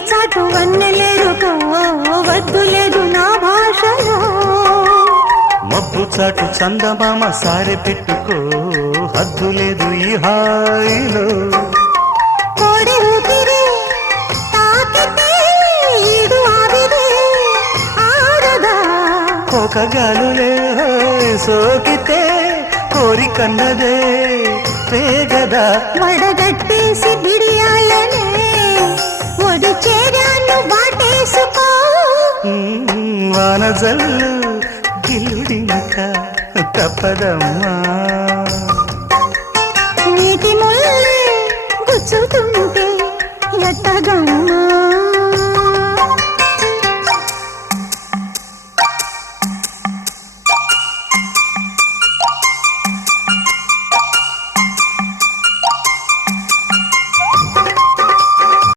చాటు వన్నెలేరు వద్దు లేదు నా భాషలో మబ్బు చాటు చందమామ సారె పెట్టుకో హద్దు లేదు ఈ హాయిలో. కోడి కోకగాలులే సోకితే కోరికన్నదే పేగదా వడగట్టేసి వానజల్లు గిల్లుడినక తప్పదమ్మా. నీటి ముల్లే గుచ్చుతుంటే ఎట్టగమ్మా?